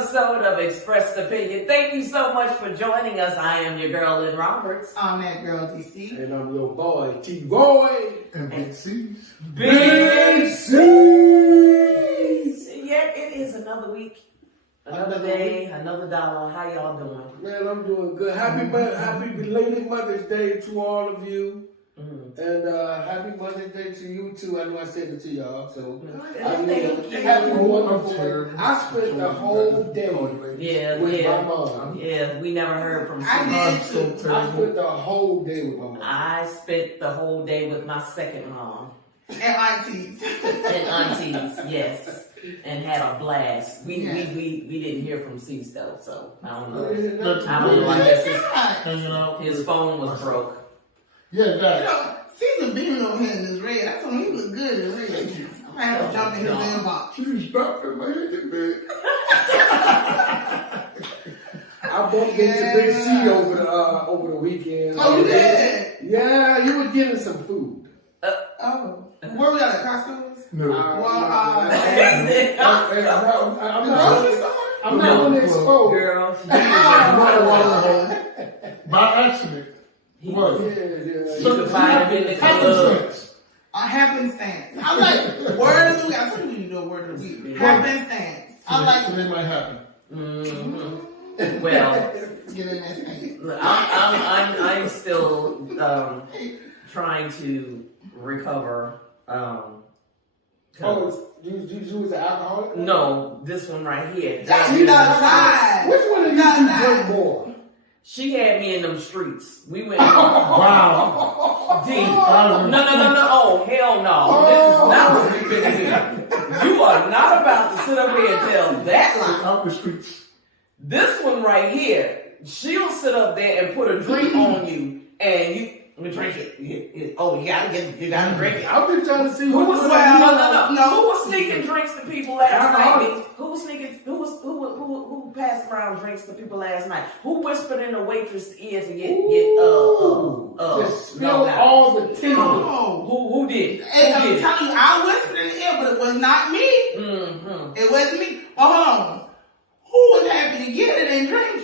episode of Expressed Opinion. Thank you so much for joining us. I am your girl, Lynn Roberts. I'm that girl, DC. And I'm your boy, T-Boy. And Big C's. Big C's. Yeah, it is another week, another day, another dollar. How y'all doing? Man, I'm doing good. Happy belated Mother's Day to all of you. And happy Mother's Day to you too. I know I said it to y'all. So happy wonderful. I spent the whole day with my mom. Yeah, we never heard from I did too. I spent the whole day with my mom. I spent the whole day with my second mom. And aunties. And aunties, yes. And had a blast. We didn't hear from C's though, so I don't know. I guess his phone was broke. Yeah, that. You know, Caesar beaming over here in this red. I told him he looked good in red. I might have to jump in his mailbox. She's dropped in my head, man. I bumped into Big C over the weekend. Oh, you did? Yeah, you were getting some food. Oh. Where we at Costco's? No. I'm not going to expose. Girl. By accident. What? You can find him in the club. A happenstance. I'm like, word of the week. I told you we do a word of the week. Happenstance. I'm like, so they might happen. Mm-hmm. Well, get in that thing. I'm still trying to recover. You was an alcoholic? No, this one right here. You not lying. Which one of you two drink more? She had me in them streets. We went Wow. deep. No. Oh, hell no. This is not what we've been doing. You are not about to sit up here and tell that lie. Out the streets. This one right here, she'll sit up there and put a drink on you, and you drink it. You gotta drink it. I've been trying to see Who was No. Who was sneaking drinks to people last night? Who passed around drinks to people last night? Who whispered in the waitress' ear to get just spill all the tea. No. Who did? And I'm telling you, I whispered in the ear, but it was not me. Mm-hmm. It wasn't me. Oh, hold on. Who was happy to get it and drink it?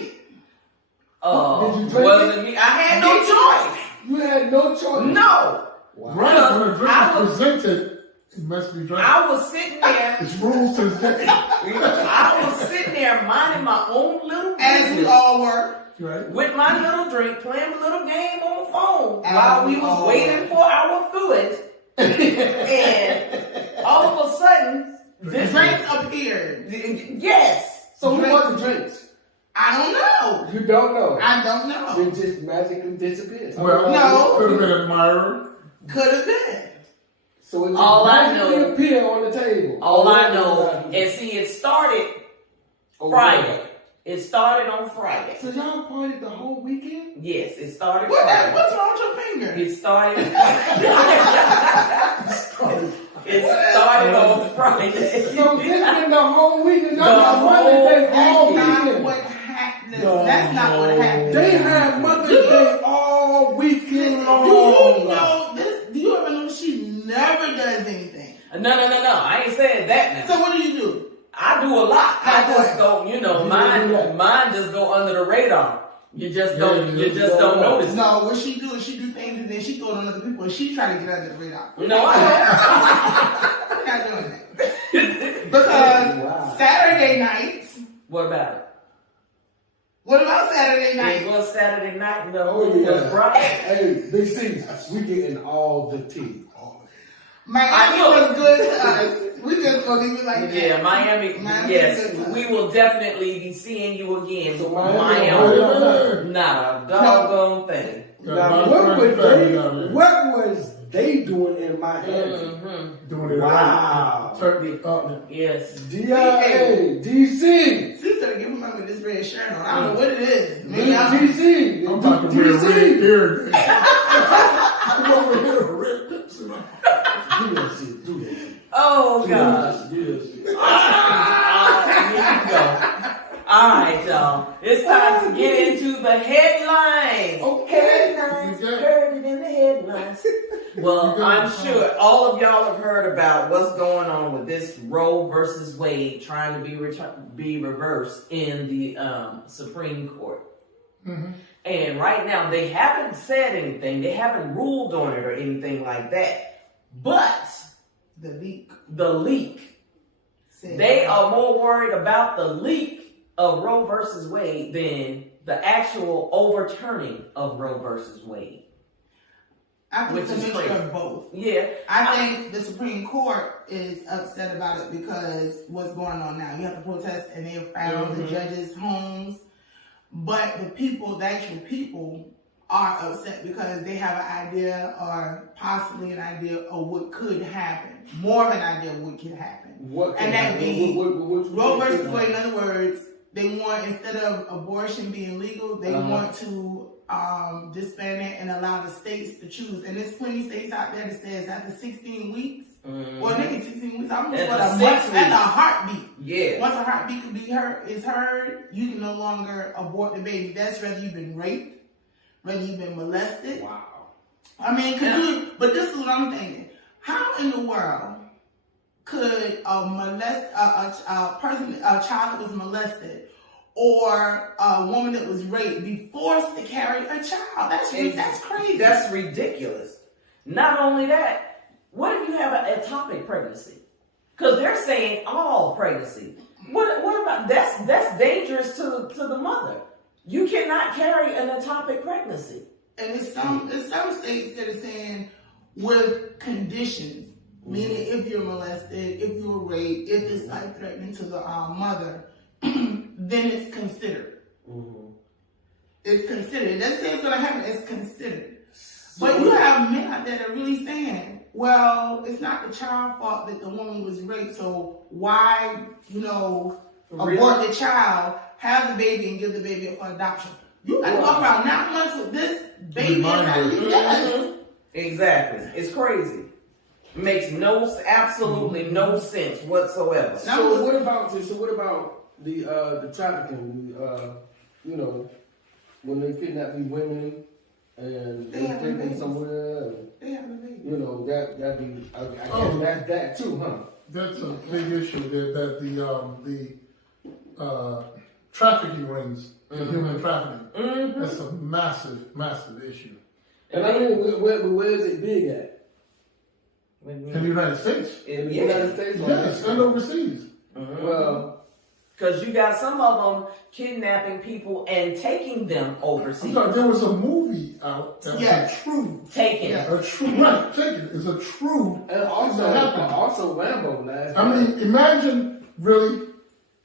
Did you drink Wasn't me. I had no choice. You had no choice. No. Wow. Right, when a drink is presented, it must be drank. I was sitting there. It's rules to the game. I was sitting there minding my own little As we business all were. Right? with my little drink, playing a little game on the phone As while we we was all waiting for our food. And all of a sudden, this Drinks appeared. yes. So who bought the drinks? I don't know. You don't know. I don't know. It just magically disappeared. Well, No. could have been admirer. Could have been. So it just All I magically know- appeared on the table. All I know, and see, it started Friday. It started on Friday. So y'all partied the whole weekend? Yes, it started What's Friday. wrong with your finger? It started. It started on Friday. So this been the whole weekend. The Y'all got Mother's Day all That's not weekend. what happened. That's not what happened. They had Mother's Day all weekend long. Do you know this? Do you ever know she never does anything? No. I ain't saying that now. So what do you do? I do a lot. I Like just what? go, mine just go under the radar. You just don't notice. No, what she do is she do things and then she throw it on other people and she try to get under the radar. No, I We're not doing that. Because Wow. Saturday nights. don't. What about it? What about Saturday It night? was Saturday night and the Oh, food was yeah. Friday. Hey, Big C, we getting all the tea. Miami was good to us. We just gonna leave it like that. Yeah, Miami. Miami Yes, was good to we us. will definitely be seeing you again. So Miami. Miami. Not a doggone thing. Now, what was they doing in Miami? Mm-hmm. Doing it Wow. right. Turn it up. Yes. DIA, DC, Sister, give him with this red shirt on. I don't know what it is. Maybe DC, I'm about to wear red DC. ear. I'm over here with red lips. Do that shit, do that shit. Oh gosh. Do that shit. Here you go. All right, y'all. It's time to get into the headlines. Okay. Headlines. Heard it in the headlines. Well, I'm sure all of y'all have heard about what's going on with this Roe versus Wade trying to be reversed in the Supreme Court. Mm-hmm. And right now, they haven't said anything. They haven't ruled on it or anything like that. But the leak. They are more worried about the leak of Roe versus Wade than the actual overturning of Roe versus Wade. I think it's a mixture of both. Yeah. I think the Supreme Court is upset about it because what's going on now. You have to protest and they have found the judges' homes. But the actual people are upset because they have an idea or possibly an idea of what could happen. More of an idea of what could happen. And that would be Roe versus Wade. In other words, they want, instead of abortion being legal, they want to disband it and allow the states to choose. And there's plenty of states out there that says after 16 weeks, well, maybe 16 weeks, almost what a month and a heartbeat. Yeah. Once a heartbeat can be heard, you can no longer abort the baby. That's whether you've been raped, whether you've been molested. Wow. I mean, but this is what I'm thinking. How in the world could a child that was molested or a woman that was raped be forced to carry a child? That's crazy. That's ridiculous. Not only that, what if you have an ectopic pregnancy? Because they're saying all pregnancy. What about that's dangerous to the mother. You cannot carry an ectopic pregnancy. And it's some states that are saying with conditions. Meaning, if you're molested, if you're raped, if it's life-threatening to the mother, then it's considered. It's considered. Let's say it's going to happen. It's considered. But you have men out there that are really saying, well, it's not the child's fault that the woman was raped, so why, abort the child, have the baby, and give the baby up for adoption? You got to walk around 9 months with this baby inside. Exactly. It's crazy. Makes absolutely no sense whatsoever. So what about the trafficking? When they kidnap these women and they take them somewhere, that be I guess that's that too, huh? That's a big issue that the trafficking rings, the human trafficking. That's a massive, massive issue. And I mean, where is it big at? In the United States. In the United States? Yes, and overseas. Well, because you got some of them kidnapping people and taking them overseas. I'm sorry, there was a movie out that was a true Taken. Yeah, a true right. Taken is a true. And also Rambo last. I mean, imagine really.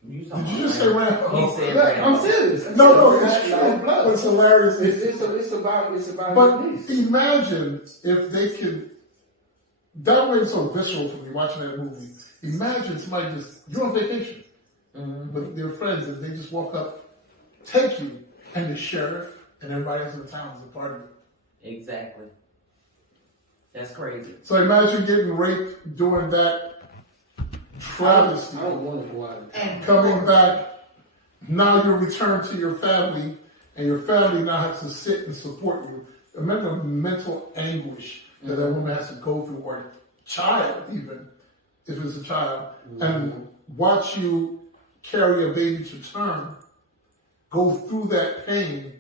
Did you just say Rambo? He said Rambo. I'm serious. No, it's true. But it's hilarious. It's about. But imagine if they could. That way it's so visceral for me watching that movie. Imagine somebody you're on vacation with their friends and they just walk up, take you, and the sheriff and everybody else in the town is a part of it. Exactly. That's crazy. So imagine getting raped during that travesty. I don't want to go out. And coming back, now you're returned to your family, and your family now has to sit and support you. Remember the mental anguish that woman has to go through, or a child even, if it's a child, and watch you carry a baby to term, go through that pain,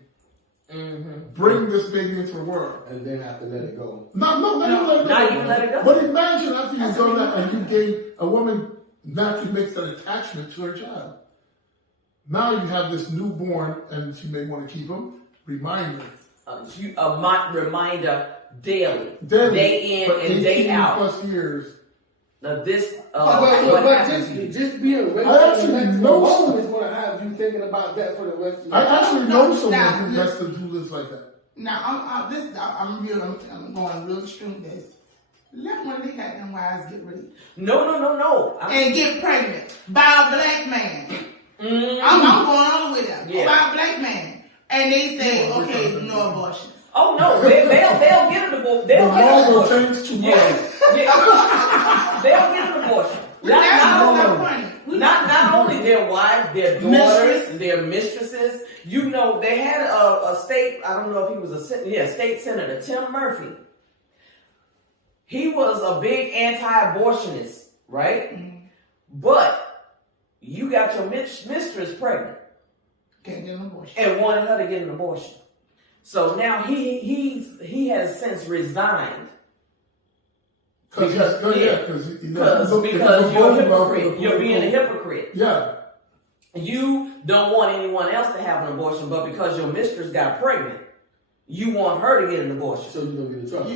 bring this baby into the world. And then have to let it go. No, you let it go. But imagine after you've done that and you gave a woman naturally makes that attachment to her child. Now you have this newborn and she may want to keep him. Reminder. Reminder daily. Day in and day out. Plus years. Now this, just being raped alone is going to have you thinking about that for the rest of your life. I actually know someone who lives like that. Now, I'm going real extreme with this. Let one of these goddamn wives get raped. No. And get pregnant by a black man. I'm going all the way there. Yeah. By a black man. And they say, okay, no abortions. Oh no, they'll get an abortion. They'll get an abortion. They'll get an abortion. Not only their wives, their daughters, their mistresses. They had a state. I don't know if he was state senator, Tim Murphy. he was a big anti-abortionist, right? But you got your mistress pregnant. Can't get an abortion. And wanted her to get an abortion. So now he has since resigned. Because you're a hypocrite. You're being a hypocrite. Yeah. You don't want anyone else to have an abortion, but because your mistress got pregnant, you want her to get an abortion. So you're going to get in trouble.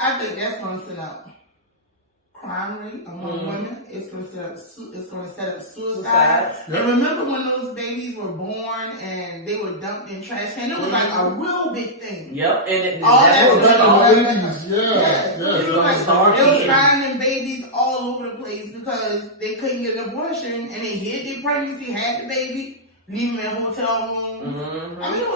I think that's going to set up crime rate among women. It's going to set up suicide. Yep. And remember when those babies were born and they were dumped in trash cans? It was like a real big thing. Yep. And all that's that It was finding babies all over the place because they couldn't get an abortion and they hid their pregnancy, had the baby, leave them in hotel rooms. I mean, it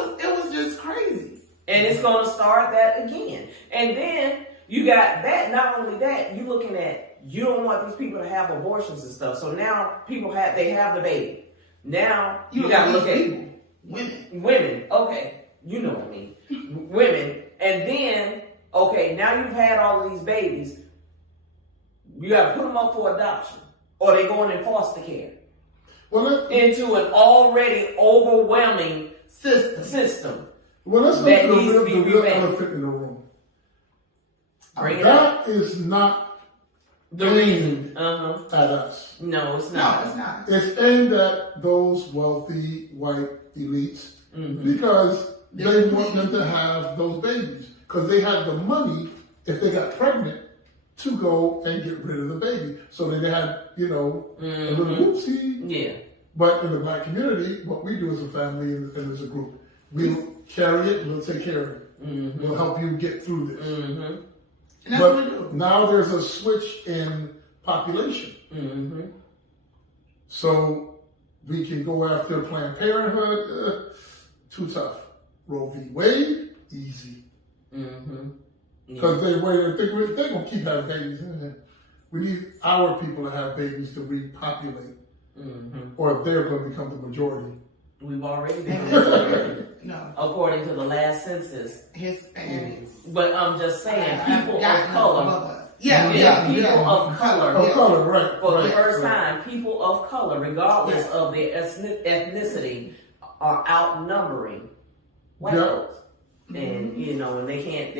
was just crazy. And it's going to start that again. And then you got that. Not only that, you looking at, you don't want these people to have abortions and stuff. So now they have the baby. Now you got to look at women. Okay, you know what I mean. Women. And then, okay, now you've had all of these babies. You got to put them up for adoption, or they going in foster care. Into an already overwhelming system. Well, let's look at the real elephant in the room. That is not the reason at us. No, it's not. No, it's not. It's aimed at those wealthy white elites because they want them to have those babies because they had the money if they got pregnant to go and get rid of the baby. So they had, a little whoopsie. Yeah. But in the black community, what we do as a family and as a group, we'll carry it, we'll take care of it. We'll help you get through this. But now there's a switch in population. So we can go after Planned Parenthood, too tough. Roe v. Wade, easy. Because they're going to keep having babies. We need our people to have babies to repopulate. Or they're going to become the majority. We've already been according to the last census. Hispanics. But I'm just saying, people of color. People of color. Of color, right. For the first time, people of color, regardless of their ethnicity, are outnumbering white folks. And and they can't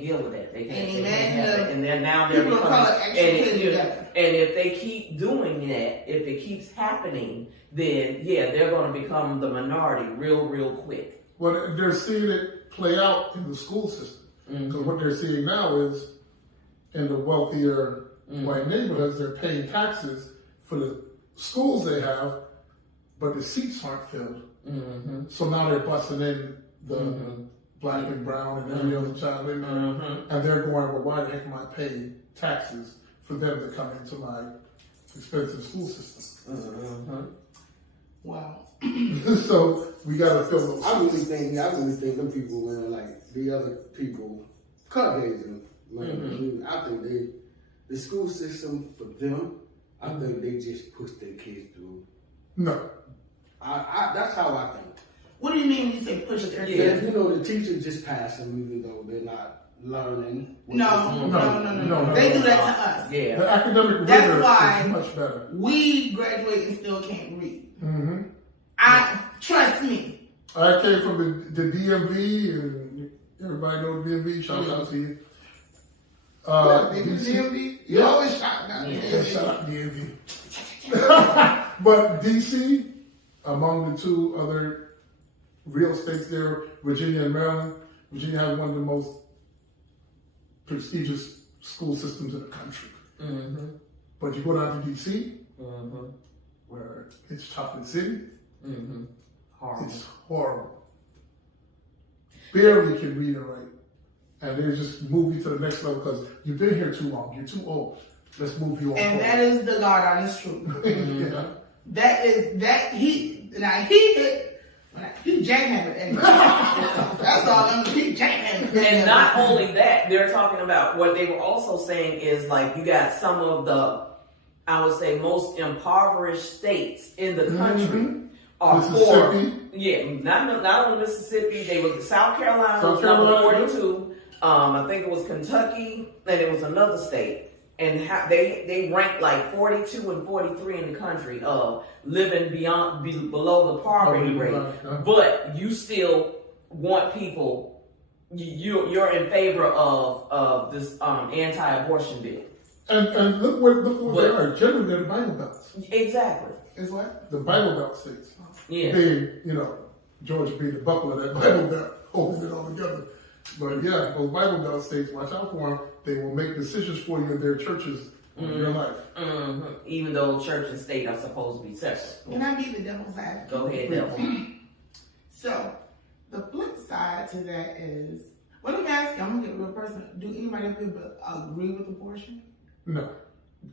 deal with that. They can't have that. And then now they're becoming. And if they keep doing that, if it keeps happening, then they're going to become the minority real quick. Well, they're seeing it play out in the school system. Because what they're seeing now is in the wealthier white neighborhoods, they're paying taxes for the schools they have, but the seats aren't filled. So now they're busting in the black and brown and every other child in there. And they're going, well, why the heck am I paying taxes for them to come into my expensive school system? Wow. So we got to fill those. I really think them people, man, like the other people, Caucasian, man, I think the school system for them, I think they just push their kids through. No. That's how I think. What do you mean when you say push their kids? The teachers just pass them even though they're not learning. No. They do that to us. Yeah. The academic rigor is much better. We graduate and still can't read. Trust me. I came from the DMV, and everybody knows DMV. Shout out to you. DMV? You always shout out DMV. Shout out DMV. But DC, among the two other real states there, Virginia and Maryland, Virginia has one of the most prestigious school systems in the country. But you go down to DC, where it's Chocolate City, it's horrible. Barely can read and write. And they just move you to the next level because you've been here too long. You're too old. Let's move you on. And that is the God honest truth. He jackhammered. That's all. He jackhammered. And not only that, they're talking about what they were also saying is like you got some of the, I would say, most impoverished states in the country are poor. Yeah, not only Mississippi. They were South Carolina was number 42. I think it was Kentucky, and it was another state, and they ranked like 42 and 43 in the country of living below the poverty rate. But you still want people. You're in favor of this anti-abortion bill. And look where they are. Generally, they're the Bible Belts. Exactly. Is what? The Bible Belt states. Yeah. Being, Georgia being the buckle of that Bible Belt, holding it all together. But yeah, those Bible Belt states, watch out for them. They will make decisions for you in their churches in your life. Mm-hmm. Even though church and state are supposed to be separate. Can I be the devil's advocate? Go ahead, devil. So, the flip side to that is, well, let me ask you, I'm going to get a real person. Do anybody up here agree with abortion? No.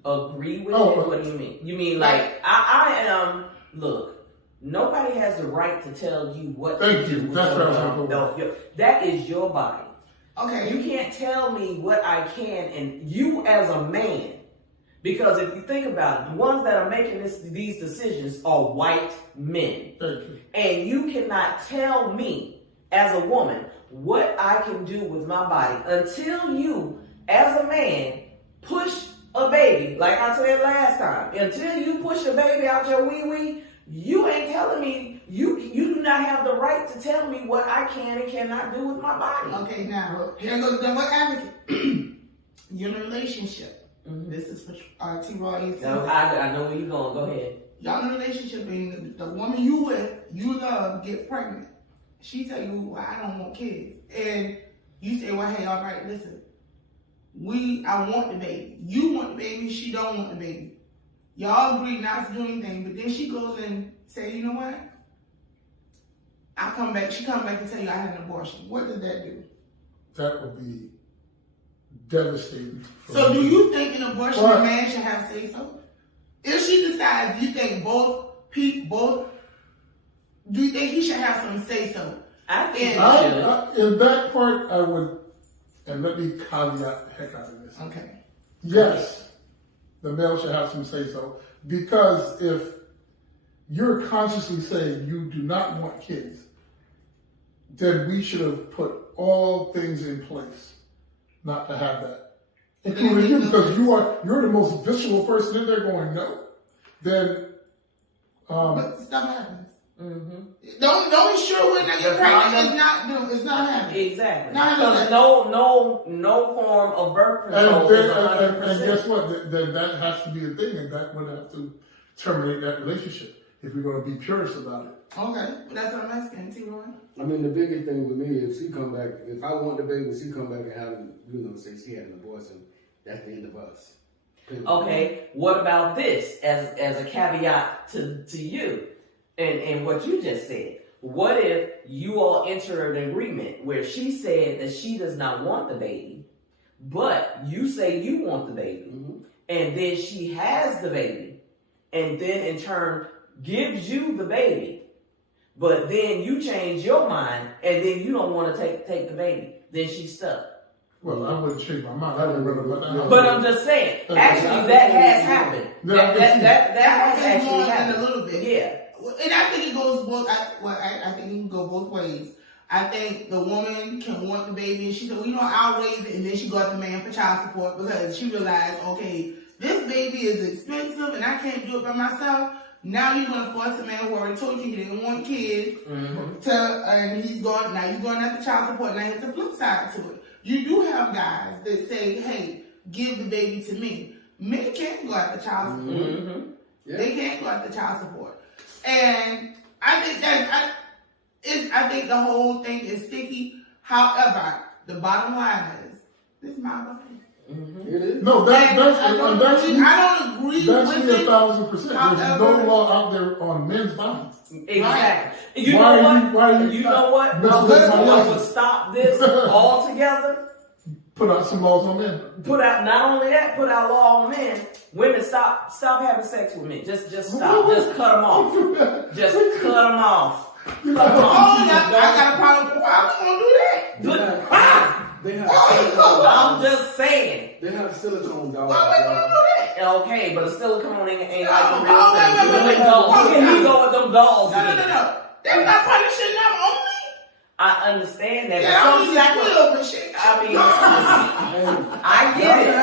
Agree with it? What do you mean? You mean like, I am, look, nobody has the right to tell you what Thank to you. do. That's what I was going to That is your body. Okay. You can't tell me what I can, and you as a man, because if you think about it, the ones that are making these decisions are white men. Thank you. And you cannot tell me as a woman what I can do with my body until you, as a man, push a baby, like I said last time. Until you push a baby out your wee-wee, you ain't telling me, you do not have the right to tell me what I can and cannot do with my body. Okay, now, here goes the devil advocate. You're in a relationship. Mm-hmm. This is for T-Roy. I know where you're going. Go ahead. Y'all in a relationship, and the woman you love, get pregnant. She tell you, well, I don't want kids. And you say, well, hey, all right, listen. I want the baby. You want the baby, she don't want the baby. Y'all agree not to do anything, but then she goes and say, you know what? She come back and tell you I had an abortion. What does that do? That would be devastating. So do you think an abortion a man should have say so? If she decides, you think do you think he should have some say so? I think in that part, I would, and let me caveat the heck out of this. Okay. Yes, the male should have some say so, because if you're consciously saying you do not want kids, then we should have put all things in place not to have that, including you, because you're the most visceral person in there going no. Then, but stuff happens. Mm-hmm. Don't be sure when I get pregnant. It's not happening. Exactly. Because no form of birth control is 100%. And guess what? Then that has to be a thing, and that would have to terminate that relationship if we're going to be purist about it. Okay, that's what I'm asking, T-Roy. I mean, the biggest thing with me, if she come back, if I want the baby, she come back and have, say she had an abortion, that's the end of us. Okay, what about this as a caveat to you and what you just said? What if you all enter an agreement where she said that she does not want the baby, but you say you want the baby, and then she has the baby, and then in turn gives you the baby, but then you change your mind and then you don't want to take the baby, then she's stuck. Well, I wouldn't change my mind. I would rather. But I'm just saying, actually, that has happened. That has actually happened a little bit. Yeah. And I think it goes both. I think it can go both ways. I think the woman can want the baby, and she said, well, I'll raise it, and then she got the man for child support because she realized, okay, this baby is expensive, and I can't do it by myself. Now you're going to force a man who already told you he didn't want kids and he's going, now you're going after child support. Now here's the flip side to it. You do have guys that say, hey, give the baby to me. Men can't go after child support. Yeah. They can't go after child support. And I think I think the whole thing is sticky. However, the bottom line is, this is my body. It is. No, I don't agree with it. 1,000%. There's no law out there on men's bodies. Exactly. You know what? What would stop this altogether? Put out some laws on men. Not only that, put out law on men. Women, stop having sex with men. Just stop. Just cut them off. Just cut them off. I got a problem. I'm not gonna do that. I'm just saying. They have silicone dolls. Why would you do that? Okay, but a silicone ain't like the real thing. Here we go with them dolls. No. They're not punishing them only. I understand that. Yeah, But some I get it. I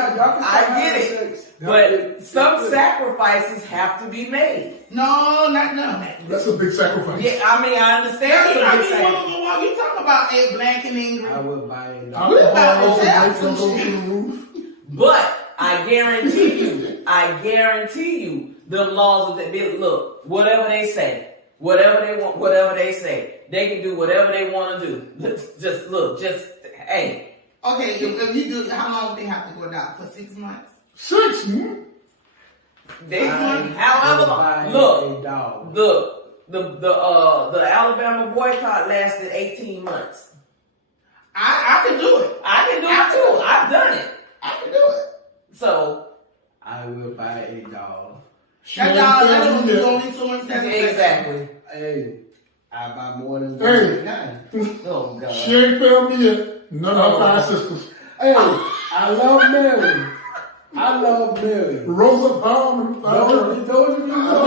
get it. But some sacrifices have to be made. No, not none. That's a big sacrifice. Yeah, I mean, I understand. You talk about Ed Black and Ingrid. I would buy it. But I guarantee you, the laws of the look, whatever they say, whatever they want, whatever they say, they can do whatever they want to do. Hey. Okay, if you do, how long do they have to go down? For 6 months? 6 months? However long. Look, the Alabama boycott lasted 18 months. I can do it. I can do it too. I've done it. I can do it. So I will buy a dog. That dog, that's going to be only 2 months. Exactly. Hey, I buy more than Oh God. She ain't failed me yet. None of her 5 sisters. Hey, I love Mary. I love Mary. Rosa Palm. Those of you know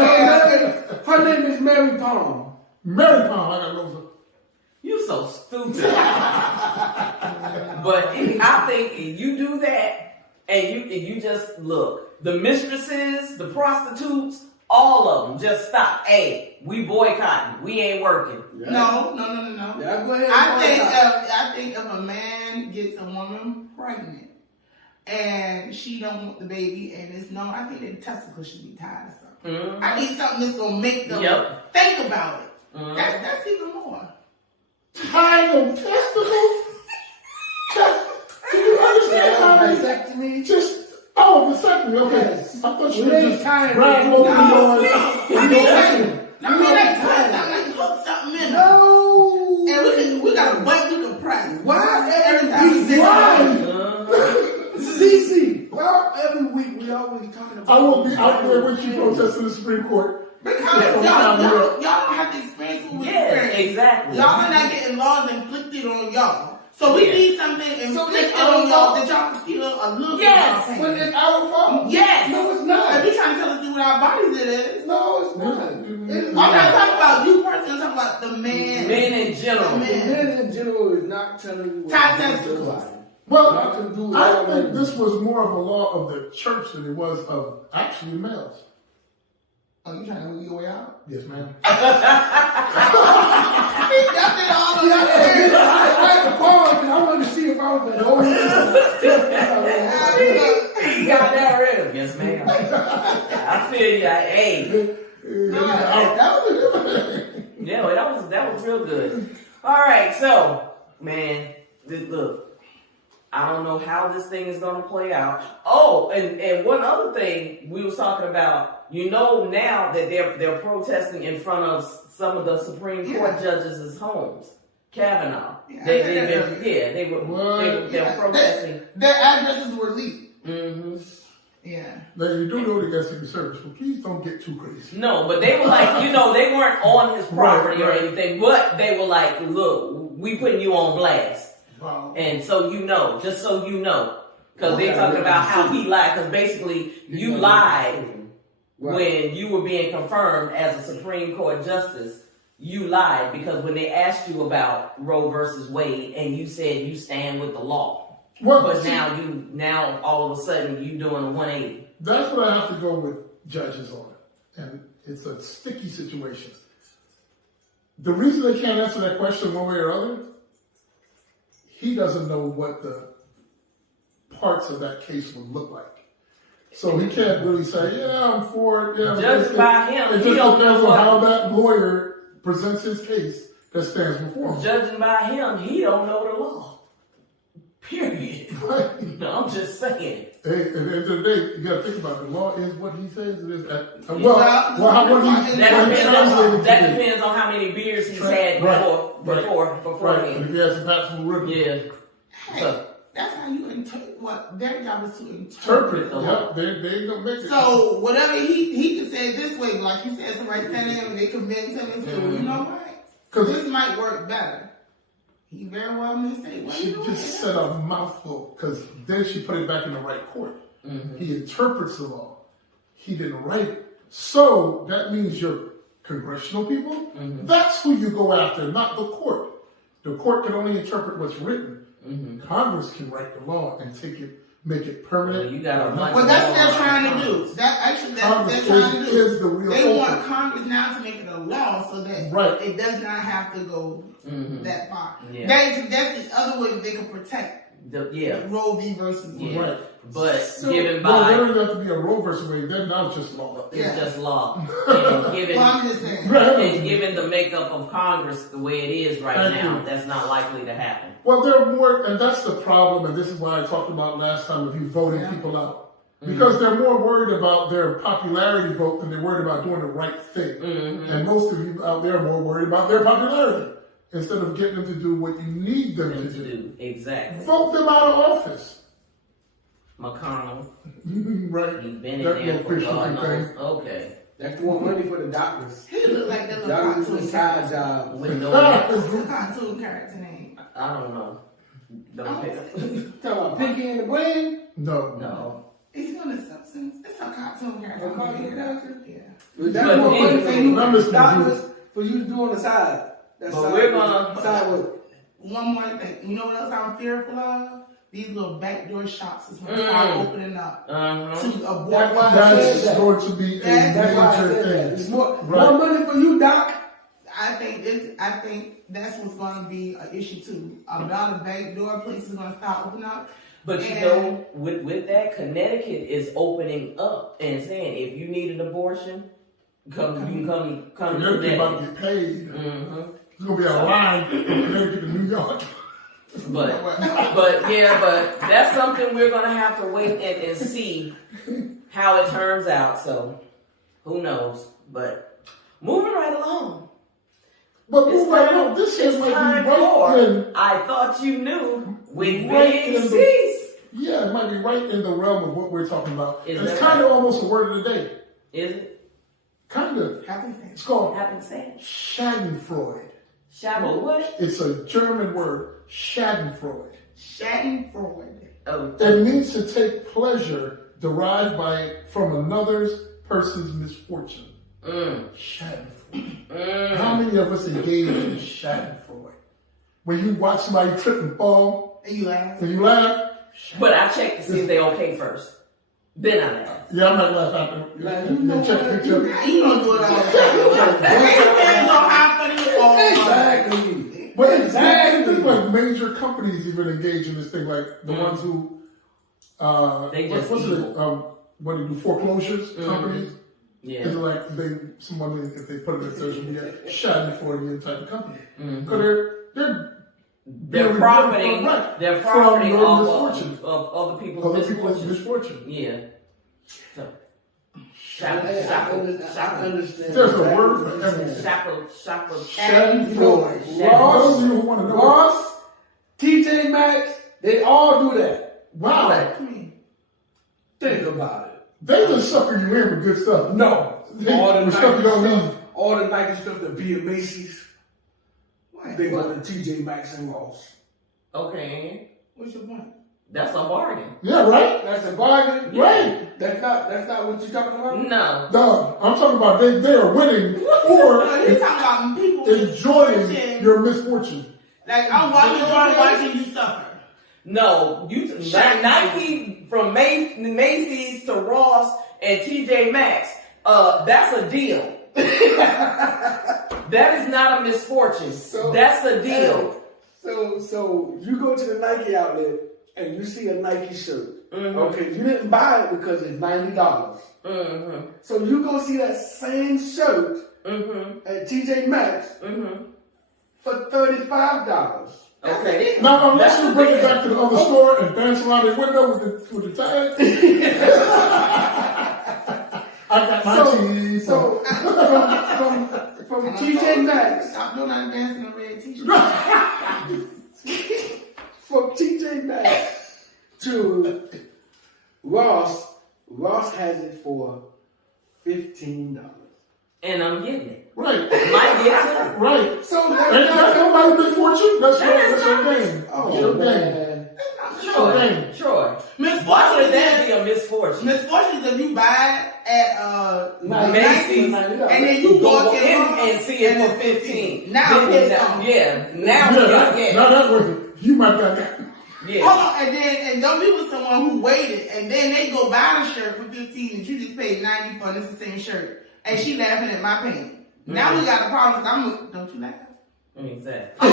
her name is Mary Palm. Mary Palm. I got Rosa. You so stupid. But I think if you do that, and you just look, the mistresses, the prostitutes, all of them just stop. Hey, we boycotting. We ain't working. Yeah. No. Yeah, go ahead. I think if a man gets a woman pregnant and she don't want the baby and it's no, I think the testicles should be tied or something. Mm-hmm. I need something that's gonna make them think about it. Mm-hmm. That's even more. Tying of testicles? Do you understand how they just vasectomy? Okay. Yes. I thought you We were ain't just tying grabbing it. over Put something in them. No. And we got a butt you can press. Why every time you say Cece, well, every week we always talking about. I will be out there with you protesting the Supreme Court. Because y'all don't have the experience with experience. Exactly. Y'all are not getting laws inflicted on y'all. So we need something inflicted on y'all that y'all can feel a little bit of pain. When it's our fault. Yes. No, it's not. If you're trying to tell us to do with our bodies, it is. No, it's not. I'm not talking about you personally. I'm talking about the man. Men in general. Men in general is not telling you what Tie to do. testicles. Well, I can do I think this was more of a law of the church than it was of actually males. Oh, you trying to move your way out? Yes, ma'am. I wanted to see if I was the only He got that real. Yes, ma'am. I feel you. Hey. Yeah, that was real good. All right, so man, look. I don't know how this thing is going to play out. Oh, and one other thing we was talking about, now that they're protesting in front of some of the Supreme Court judges' homes. Kavanaugh. They're protesting. Their addresses were leaked. Mm-hmm. Yeah. Now, you do know they got Secret Service, but please don't get too crazy. No, but they were like, they weren't on his property or anything, but they were like, look, we putting you on blast. Wow. And so just so you know, because they're talking about how he lied, because basically you lied when you were being confirmed as a Supreme Court justice. You lied because when they asked you about Roe versus Wade, and you said you stand with the law, but now all of a sudden you doing a 180. That's what I have to go with judges on, and it's a sticky situation. The reason they can't answer that question one way or other. He doesn't know what the parts of that case would look like. So he can't really say, I'm for it. Yeah, Judged by him, it just depends on how that lawyer presents his case that stands before him. Judging by him, he don't know the law. Period. Right. No, I'm just saying. Hey, at the end of the day, you got to think about it. The law is what he says it is. That depends on how many beers he's had before. Right. And if he has some Pabst Blue Ribbon. Yeah. So, that's how you interpret. What their job is to interpret the law. They ain't gonna make it. So whatever he can say it this way, but like you said, somebody stand in and they convince him and say, well, you know what? This might work better. He very well may say, what she just said a mouthful because then she put it back in the right court. Mm-hmm. He interprets the law. He didn't write it. So that means your congressional people, that's who you go after, not the court. The court can only interpret what's written. Mm-hmm. Congress can write the law and make it permanent. Well, you got a Well, that's what they're trying to do. That's they're trying to do. Is the real They want Congress now to make it a law so that Right. it does not have to go that far. Yeah. That's the other way they can protect Roe v. versus Wade. Yeah. Right. But So- given Well, by there doesn't have to be a Roe versus Wade. Then now it's just law. it's Yeah. just law, and given Well, I'm just saying. and given the makeup of Congress the way it is right Thank now, you. that's not likely to happen. Well, they're more, and that's the problem, and this is why I talked about last time of you voting people out. Because they're more worried about their popularity vote than they're worried about doing the right thing. And most of you out there are more worried about their popularity instead of getting them to do what you need them to do. Exactly. Vote them out of office. McConnell, Right. he's been That in there little for fishing God knows. thing. Okay. That's more money for the doctors. He look like that little Doctors with cartoon side character. jobs. With no, What's the cartoon character name? I don't know. Don't pick up. Talking about Pinky and the Brain? No. No. Is he on the Simpsons? It's a cartoon character. A cartoon character? Yeah. But that's But more money for you I'm listening to doctors for you to do on the side. That's But side- we're gonna- side work. One more thing. You know what else I'm fearful of? These little backdoor shops is going to start opening up Uh-huh. to abort That's why I That's said that. going to be a That's why I major said that. thing. It's more Right. money for you, Doc. I think that's what's going to be an issue too. A lot of backdoor places are going to start opening up. But you And- know, with that, Connecticut is opening up and saying if you need an abortion, you can come to They're about to Connecticut. get paid. Mm-hmm. There's going to be a line from Connecticut to New York. But that's something we're gonna have to wait and see how it turns out. So who knows? But moving right along. But It's right time- now, this it's is might time be right for in, I Thought You Knew with Right Big in the- C's. yeah, it might be right in the realm of what we're talking about. Is It's that kind right? of almost a word of the day. Is it? Kind of. Happens. It's called Happen saying. Schadenfreude. Shabba what? It's a German word, Schadenfreude. Schadenfreude. Oh, It means to take pleasure derived from another person's misfortune. Schadenfreude. How many of us engage in Schadenfreude? When you watch somebody trip and fall, And you laugh. and you laugh, but I check to see if they okay first. Then I laugh. yeah, I might laugh after. Like, you know check what? picture. You don't do it all the time. Depends on how funny you are. Exactly. But Exactly. I think like major companies even engage in this thing, like the ones who, They just what's it? evil. What do you do? Foreclosures companies. Yeah. It's like someone if they put it in social media, Schadenfreude type of company because They're really profiting. right, They're from profiting your off misfortune. of other people's Other people's misfortune. misfortune. Yeah. So, I understand. There's a exactly word what for you're everything. saying. Schadenfreude. You know, For those of you who want to know, Ross, TJ Maxx, they all do that. wow, What you mean? Think about it. they just sucker you in with good stuff. No. All the With stuff you don't Nike need. stuff, all the Nike stuff that be at Macy's, What? they go to TJ Maxx and Ross. okay. What's your point? That's a bargain. Yeah, right. That's a bargain. Right. That's not what you're talking about. No. Dog, I'm talking about they are winning or No, you're talking about people enjoying misfortune. your misfortune. Like, I'm watching you suffer. No. Nike from Macy's to Ross and TJ Maxx. That's a deal. That is not a misfortune. That's a deal. So you go to the Nike outlet and you see a Nike shirt. Okay, you didn't buy it because it's $90. So you go see that same shirt at TJ Maxx for $35. Okay. Now, unless you bring it That's back to the other store and dance around the window with the tag. I got my teeth. So from TJ Maxx, Stop doing that dancing in a red t-shirt. from TJ Maxx to Ross has it for $15. And I'm getting it. Right, Might get it. right. So And that's nobody's misfortune. That's your not- game. oh Your game. man, Troy. Why Misfortune would is that be a misfortune? misfortune is if you buy it at Macy's, and then you walk in And and see it for 15. Now Then- it's on. Yeah, now we got gas. Now that way, you might got that. Yeah. Hold on, and don't be with someone who waited, and then they go buy the shirt for 15, and you just paid 90 for, and it's the same shirt, and she laughing at my pain. Now we got a problem. 'Cause I'm like, don't you laugh? Exactly.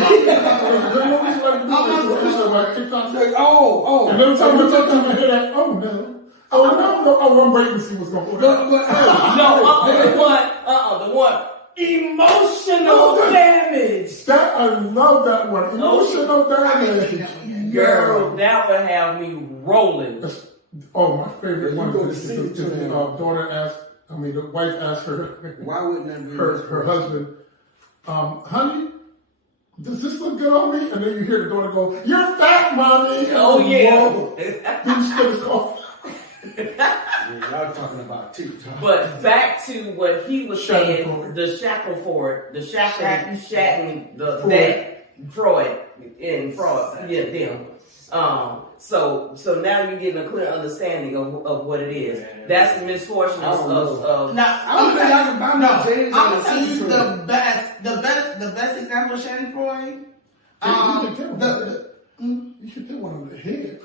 Oh. And every time we talk to him, I hear that, oh no. Oh, I'm waiting to see what's going on. No, the one. Emotional damage. That, I love that one. Emotional damage. Girl, that would have me rolling. Oh, my favorite You one go is to the see it, daughter asked, the wife asked Why wouldn't that be her husband, honey, does this look good on me? And then you hear the daughter go, you're fat, mommy. Oh, yeah. Whoa. Then you spit his coffee. Y'all talking about TikTok. But back to what he was saying, Shackleford. the Shackleford, Shatton. Freud, yeah, them. So now you're getting a clear understanding of what it is. That's the misfortune of Now, I'm I'm gonna tell you the best example of Shannon Freud. You should get one on the head.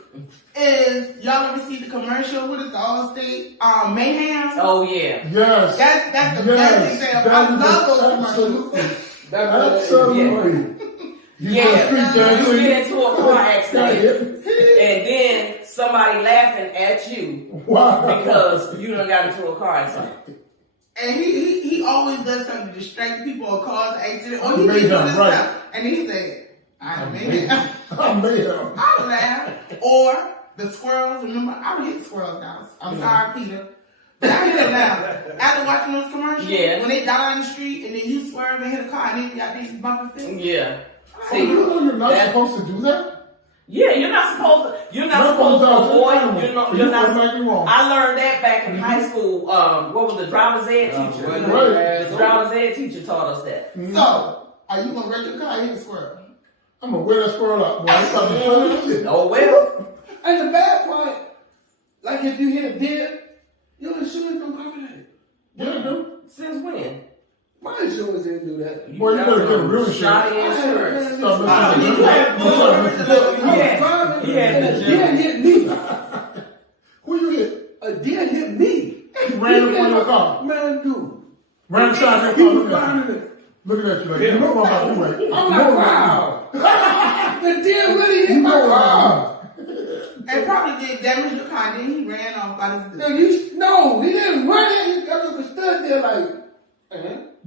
Is y'all ever see the commercial? What is the Allstate Mayhem? Oh yeah. Yes. That's the best example. I love those commercials. Absolutely. You Yeah, you get into a car accident accident. and then somebody laughing at you Wow. because you done got into a car accident. And he always does something to distract people or cause an accident. Or he Mayhem, keep doing this right. stuff. And then he say, I made it. I made him. I laugh. Or the squirrels. Remember, I would hit squirrels now. I'm sorry, Peter. But I hit them now. After watching those commercials, Yeah. when they die on the street and then you swerve and hit a car and then you got these bumper things. Yeah. Oh, you know you're not that- supposed to do that? Yeah, you're not supposed to avoid. You're not. I learned that back in high school. What was the driver's ed teacher? right. The driver's ed teacher taught us that. So, are you going to wreck your car and hit a squirrel? I'm going to wear that squirrel up, boy. It's probably funny as shit. Oh well. And the bad part, like if you hit a deer, your insurance don't cover that. Yeah, dude. Since when? My insurance didn't do that. Boy, you better get a real Shoddy insurance. insurance. Stop Ah, listening to you them. had What's up, Look, man? he had A the deer gym. hit me. Who you hit? A deer hit me. He ran up on your car. Man, dude. Ran inside He your was car. finding it. Looking at you like, you know what I'm about to do, right? I'm like, wow. The deer really hit You my know what car. And probably did damage your car, then he ran off by his No, he didn't run it. He just stood there like,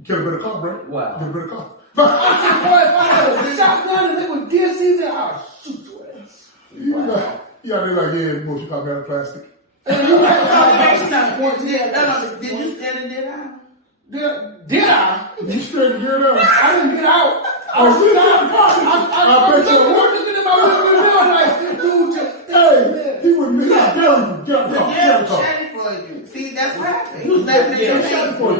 Get a better car, bro. Wow. Get a better car. boy, if I had a shotgun and it was deer season, I'll shoot your ass. You out there like, yeah, bullshit car made out of plastic. And you had Did you stand and did I? Did I? You straight geared up. I didn't get out. I was sitting out of the car. I was looking at my window like, dude, just Hey, he wouldn't be out there. Get a car. Get Yeah, a car. Shannon for you. See, that's what happened. He was laughing at Yeah, your shot face. for you.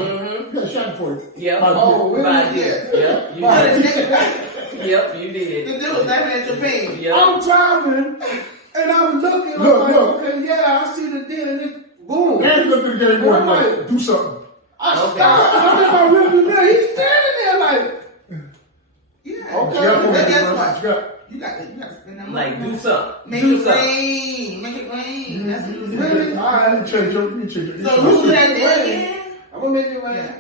Yeah, shot for you. Yep. Oh, really? By deer. Yep. You But the did. nigga, Yep. You did. the dude was laughing at your face. Yep. I'm driving and I'm looking. I'm Look, like, look. okay, yeah, I see the deer and it, boom. And he looked at the game boy and like, do something. I Okay. stopped. I'm in my rearview mirror. He's standing there like, Yeah. Okay. But guess What what? you got? You got to spend that money. Like do something. Make Do it something. rain. Make it rain. That's what you was really? doing. All right. You change your. So who that did again? I'm gonna make it right. Yeah.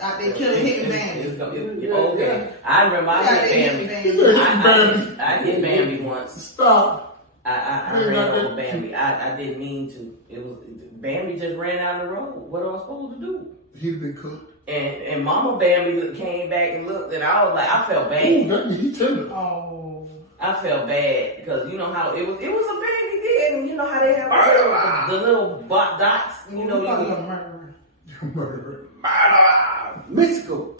Out there killing hitting bandits. Okay. I remember I Out there hit hitting Bambi. bandits. I hit Bambi once. Stop. I ran over Bambi. I didn't mean to. It was Bambi just ran down the road. What am I supposed to do? He'd been cooked. And Mama Bambi came back and looked, and I was like, I felt Ooh, bad. that means he tender. Oh. I felt bad because you know how it was. It was a Bambi deer, and you know how they have the little dots. You know, You call him you, a murderer. Murderer. Mexico.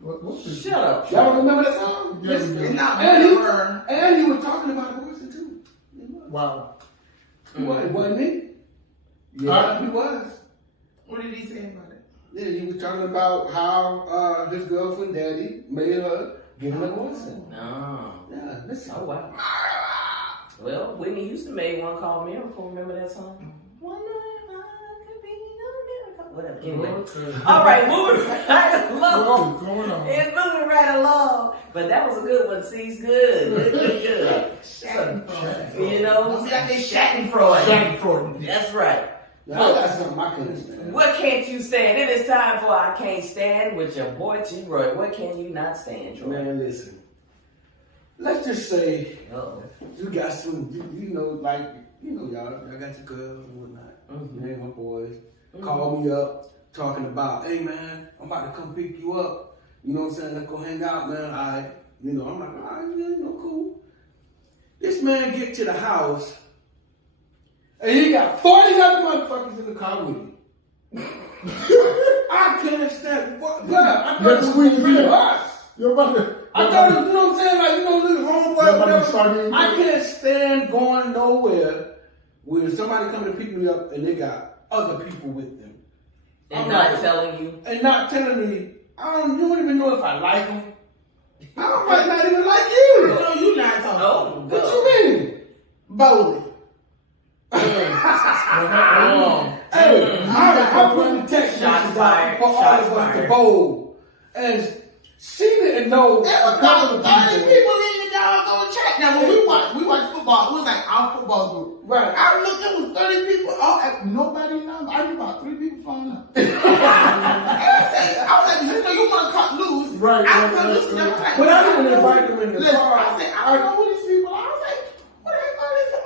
What's this? shut up. Y'all remember that song? Yeah, we do. It's not And he, murderer. and he was talking about a person too. Wow. He was, wasn't he? Yeah, he was. What did he say about it? Yeah, he was talking about how his girlfriend daddy made her give him a abortion. No. Yeah, listen. Oh wow. Well, Whitney Houston made one called Miracle. Remember that song? One night I could be a miracle. whatever. Anyway. All right, moving right along. What's going on? It's moving right along. But that was a good one. C's good. Good. You know? Don't be out there Schadenfreude. Schadenfreude. That's right. Now, I got something I couldn't stand. What can't you stand? It is time for I Can't Stand with your boy T-Roy. What can you not stand, Troy? Man, listen. Let's just say Uh-oh. you got some, you know, like, you know, y'all got your girls and whatnot. Mm-hmm. Man, my boys call me up talking about, hey man, I'm about to come pick you up. You know what I'm saying? Let's go hang out, man. You know, I'm like, all right, yeah, you know, cool. This man get to the house and he got 40 other motherfuckers in the car with him. I can't stand what, bruh, I thought Let's it was squeeze real in. us. You're about to. I thought it was, you know what I'm saying? Like, you know, little homeboy, Yeah, but whatever. sorry. I can't stand going nowhere where somebody come to pick me up and they got other people with them. And I'm not like- telling you. And not telling me, you don't even know if I like them. I might not even like you. No, you not talking. Oh, What God. you mean? Bowling. Hey, I put the text Shots message out fired. for all Shots of us to fired. bowl. And she didn't know There a was couple about of 30 people. people in the doggone chat. Now, when we watch football, it was like our football group. Right. I looked, it was 30 people. Nobody knows. I knew about 3 people phone up. And I was like, you know, you want to cut loose. Right, I right, cut right, loose. And I was like, But I didn't invite them in the listen, car. I said, I don't know who these people are. I was like, what the heck are these people?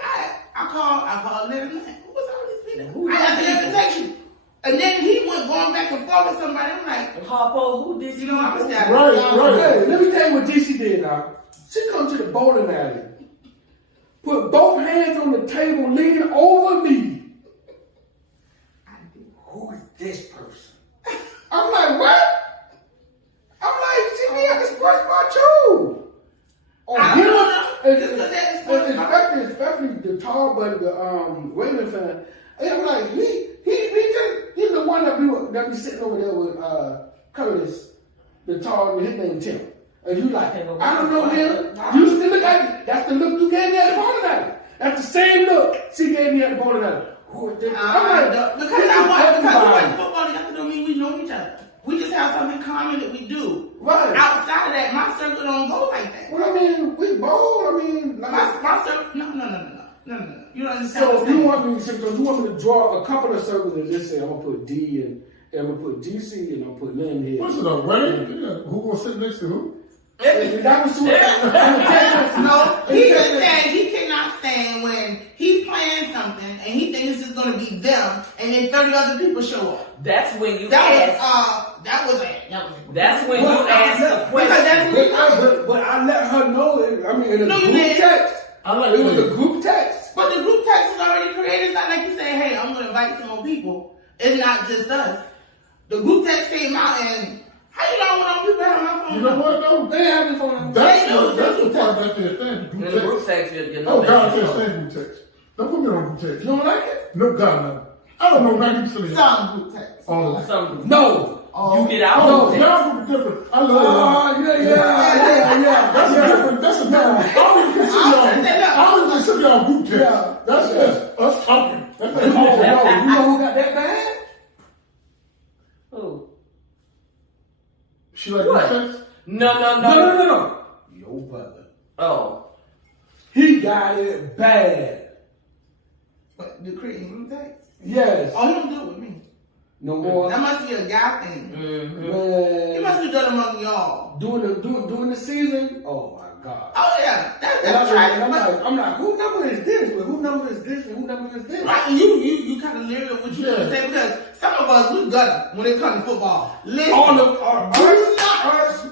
I called Larry Lane. Who was all these people? Who I got the these people? invitation. And then he went going back and forth with somebody. I'm like, Harpo, who did you know, I'm gonna say, Right. Hey, let me tell you what DC did now. She come to the bowling alley, put both hands on the table, leaning over me. Who is this person? I'm like, what? I'm like, she be at the sports bar too. I don't know. Especially the tall buddy, the Wayman fan. And I'm like, he's the one that be sitting over there with Curtis, the tall, his name Tim. And you like, I don't know him. You used to look at it. That's the look you gave me at the bowling alley. That's the same look she gave me at the bowling alley. Who is this? I'm like, because I watch football, that don't mean we know each other. We just have something in common that we do. Right. Outside of that, my circle don't go like that. Well, I mean, we bowl. I mean, like, My circle, no. You don't understand so what you I'm want me to draw a couple of circles and just say I'm gonna put D and I'm gonna put DC and I'm gonna put Lynn here. What's it a wedding? Yeah. Who gonna sit next to who? And that was No, he just said he cannot stand when he plans something and he thinks it's just gonna be them and then 30 other people show up. That's when you That ask. was That's when you ask the question. But I let her know it. I mean, in a No, you group didn't. text. I like It was that. a group text. But the group text is already created. It's not like you say, hey, I'm gonna invite some more people. It's not just us. The group text came out and how you know when all people have my phone? You know what though? They have the phone. That's They know the the part that they stand. In the group text, you know Oh God, I that. can't stand group text. Don't put me on group text. You don't like it? No God, no. I don't know 90% of y'all. Some group text. Oh, Some No. you get out no, of it. y'all group different. I love y'all. Yeah. That's a different. That's a different. I don't even consider y'all group text. Yeah. That's just us talking. That's Oh, no. You know who got that bad? Who? She like What? group text? No. Your brother. Oh. He got it bad. But the creating group text? Yes. Oh, he don't do it with me. No more. That must be a guy thing. Mm-hmm. It Man. must be done among y'all. During the season. Oh my God. Oh yeah, that's And right. I'm like, who number is this? But who number is this? And who number is this? Right, and you kind of leery of what you Yeah. say because some of us we gutter when it comes to football. Listen, All of our us.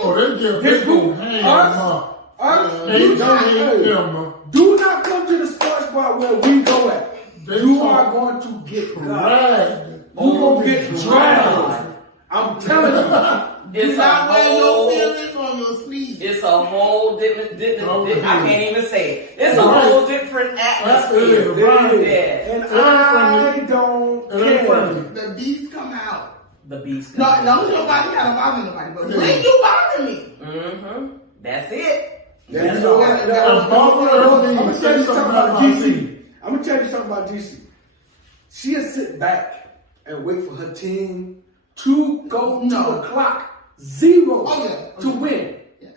Oh, they give His big group. old hand, Us. ma. Us. They don't hate them, ma. Do not come to the sports bar where we go at. They You talk. are going to get dragged. Right. You gonna get dragged. I'm telling you. It's not a wear your whole. feelings on your sleeve. It's a whole different. I can't even say it. It's a Right. whole different atmosphere. Right. Yeah. And I don't And they're care. friendly. The beast come out. The beast. No, nobody gotta bother nobody, but when you bother me, Mm-hmm. That's it. That's all. all. I'm gonna tell you something about DC. I'm gonna tell you something about DC. She'll sit back and wait for her team to go to the clock 0 to win. Yeah.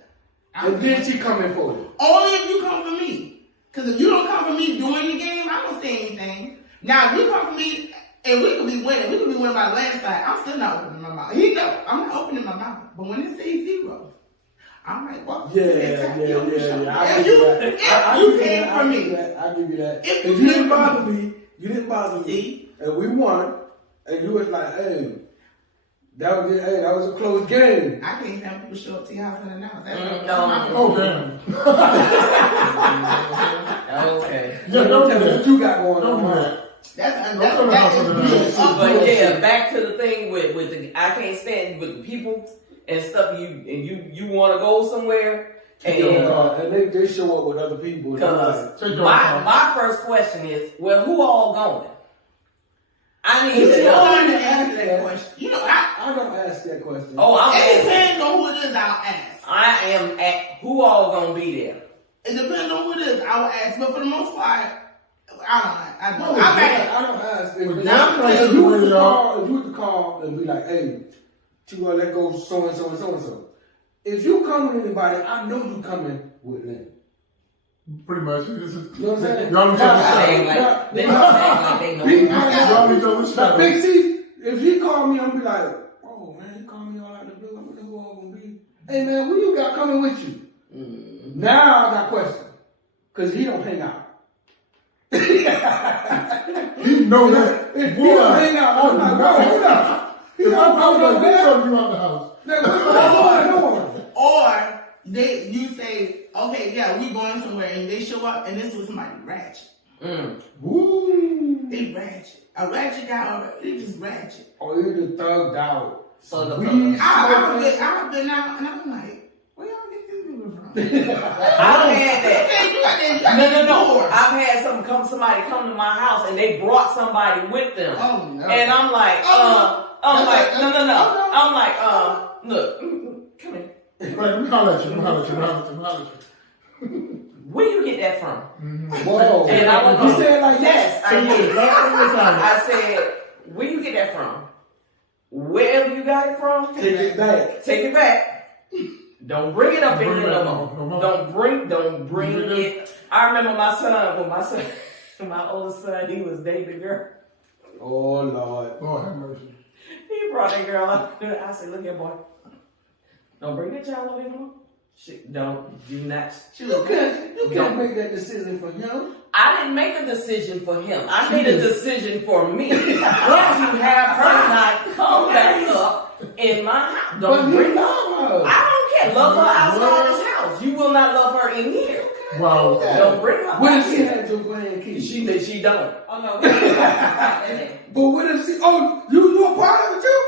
And then she coming for you. Only if you come for me. Because if you don't come for me during the game, I don't say anything. Now, if you come for me, and we could be winning. We could be winning by the landslide. I'm still not opening my mouth. He know I'm not opening my mouth. But when it says 0, I'm like, well, Yeah. If you came for me, I'll give you that. If If you you didn't came for bother me, See? and we won, and you was like, hey, that was a close game. I can't stand people show up to your house and announce. Oh, damn. Okay. Yeah, don't do Tell me that. what you got going Don't do on. that. That's But yeah, back to the thing with the I can't stand with the people and stuff. You want to go somewhere and they show up with other people. because Take your time. my first question is, well, who all going? I need You to don't know. want to answer that question. You know, I don't ask that question. Oh, I'm it asking. depends on who it is. I'll ask. I am at who all gonna be there? It depends on who it is. I will ask, but for the most part, I don't. No, I'm ready. I don't ask. If If you were to call and be like, hey, T-Roy, let go so and so and so and so. If you come with anybody, I know you coming with them. Pretty much. This is, You know what I'm saying? y'all need to Saying understand. like they know. Y'all need to Now, understand. Big C, if he call me, I'm be like, oh man, he called me all out of the blue. I wonder who all gonna be. Hey man, who you got coming with you? Now I got questions. Cause he don't hang out. He know that. If he don't hang out, I'm like, bro, hold up. If I was like, who's showing you out the house? Or you say, okay, yeah, we going somewhere, and they show up, and this was somebody ratchet. Woo. They ratchet. A ratchet guy, they just ratchet. Or you just thugged out. So the I've been out, and I'm like, where y'all get these people from? I've had that. No. I've I've had somebody come to my house and they brought somebody with them. Oh, no. And I'm like, no. I'm like, look, come here. Right, let me holler at you. Where you get that from? Whoa. And I went, You said it like yes, that? I did. I I said, where you get that from? Wherever you got it from, Take it back. take it back. Don't bring it up in Bring here it no up. more. Don't bring it. I remember my oldest son, he was dating a girl. Oh Lord. Lord have mercy. He brought that girl up. I said, look here, boy. Don't bring that child over here no more. Do not. You can't make that decision for him. I didn't make a decision for him. I made a decision for me. Not to have her not come back up in my house. Don't bring her. I don't care. Love her outside this house. You will not love her in here. Wow. Don't bring her. What if she had your grandkids? She don't. Oh no. But what if she? Oh, you a part of it too?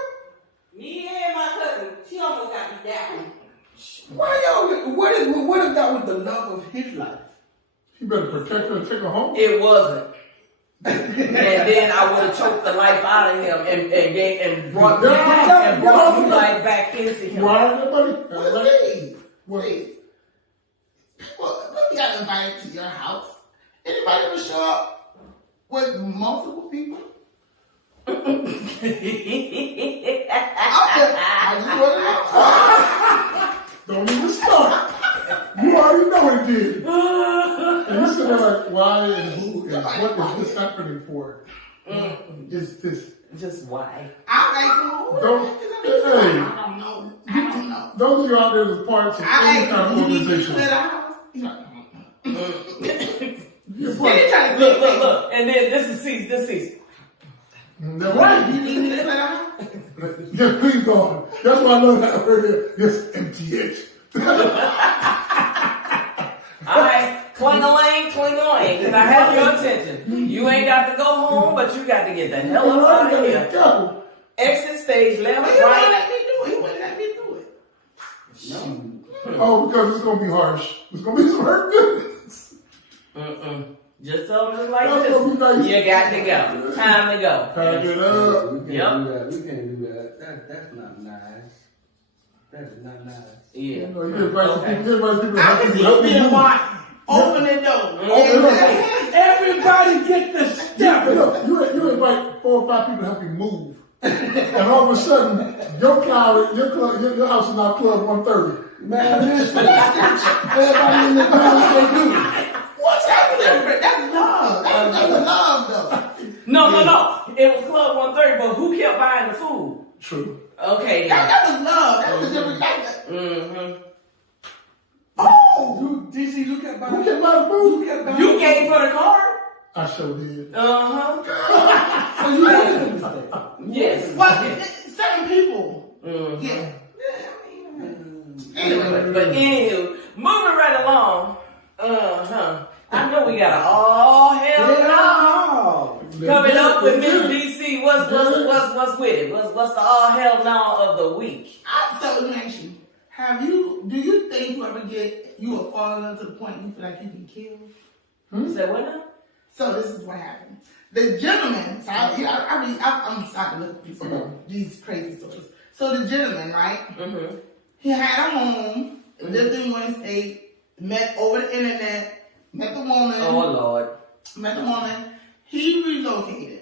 Me and my cousin, she almost got me down. Why y'all? What if that was the love of his life? You better protect her and take her home. It wasn't. And then I would have choked the life out of him and brought new life back into him. Why everybody? Well, Steve, What? Steve, people got invited to your house. Anybody ever show up with multiple people? I just want to know. Don't even start. You already know what it did. And you sit there like, why and who and what is this happening for? Is this? Just why? I'm like, I don't know. Those of you out there that's parts of any kind of organization. You're part. Look. And then this is Cease. Right. Yeah, please go on. That's why I love that word there. This MTH. Alright, cling-a-lang, and I have your attention. You ain't got to go home, but you got to get the hell up out of here. Go. Exit stage left, He wouldn't right. let me do it. No. Oh, because it's going to be harsh. It's going to be some hurt feelings. Just tell them like That's gonna be this. nice. You got to go. Time to go. Pack it up. We can't do that. We can't do that. That's not nice. That is not nice. Yeah. You know, you get advice from people. I can see you being watched Open the door. Everybody get the step. Look, you invite 4 or 5 people to help you move. And all of a sudden, your house is now Club 130. Man, listen. Everybody in the house they do. What's happening? That's love. That's love, though. No. It was Club 130, but who kept buying the food? True. Okay. That was love. That was a different. Mm-hmm. Oh! DC, you kept buying Who kept buying the food? You gave for the card? I sure did. Uh-huh. So you got Yes. Well, certain people. Mm-hmm. Yeah. But anywho, moving right along. I know we got an all hell no coming up with Miss DC. What's with it? What's the all hell no of the week? So let me ask you. Do you think you will fall into the point you feel like you can kill? Say what now? So this is what happened. The gentleman, so I'm starting to look at these crazy stories. So the gentleman, right? Mm-hmm. He had a home, lived in one state, met over the internet, met the woman. Oh Lord. Met the woman. He relocated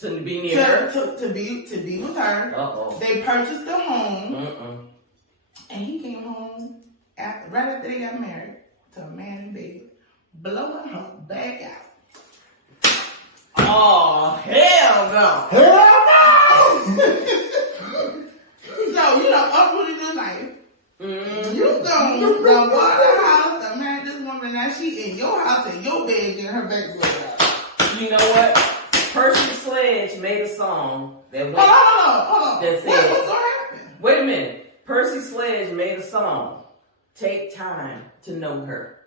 To be near her. to be with her. Uh-oh. They purchased the home, Mm-mm. and he came home right after they got married to a man in bed, blowing her back out. Oh hell no! So uprooted your life. Mm-hmm. You gonna go to the house to marry this woman. Now she in your house in your bed getting her back blown out. You know what? Percy Sledge made a song that went. Hold on. That's it. What's gonna happen? Wait a minute. Percy Sledge made a song. Take time to know her.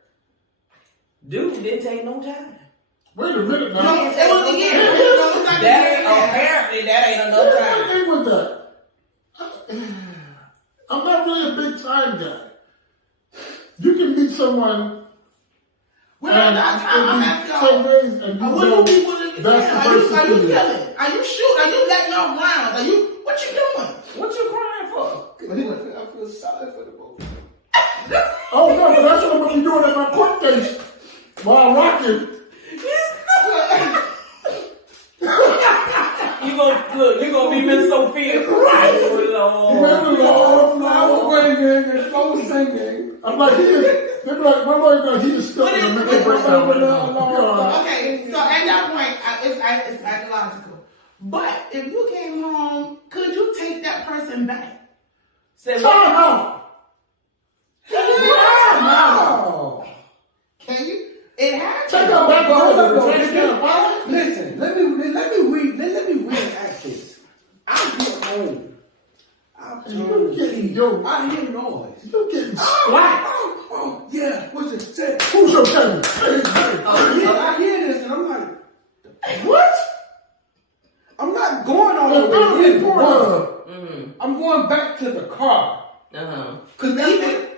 Dude didn't take no time. Wait a minute now. No, it was a year. Apparently that ain't enough What time. do you think with that? I'm not really a big time guy. You can meet someone I'm asking 10 days and you know that's the person Are you for you. killing? Are you shooting? Are you letting your rounds? What you doing? What you crying for? I feel sorry for the both. Oh no, but that's what I'm gonna be doing at my court case while I'm rocking. You gonna be Miss Sophia. Right. Oh, Remember the Lord Flower bringing and slow singing. I'm like, they be like, my lawyer like, he is still in a mental breakdown right now. Okay, so at that point, it's psychological. But if you came home, could you take that person back? Say Time what? out. No. Can you? It has Take to. out that Hold Listen, let me reenact this. I get home. You getting yo? I hear noise. You getting slapped? Oh, yeah. What's it say? Who's your tenant? Hey, I hear this and I'm like, what? I'm not going on The the way third in. Mm-hmm. I'm going back to the car. Uh-huh. Cause